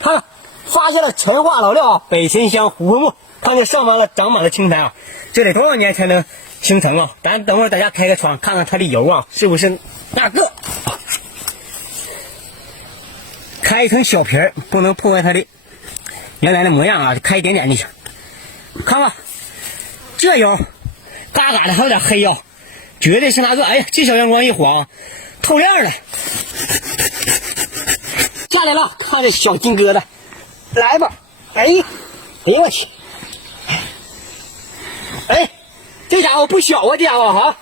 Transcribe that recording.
看，发现了陈化老料北辰乡虎纹木，看见长满了青苔啊，这得多少年才能形成啊？咱等会儿大家开个窗，看看它的油啊是不是那个。开一层小皮儿，不能破坏它的原来的模样啊，开一点点就行。看吧，这油嘎嘎的还有点黑啊，绝对是那个。哎呀，这小阳光一晃，透亮了。下来了，看这小金疙瘩，来吧。哎呦我去！哎，这家伙不小啊，这家伙哈。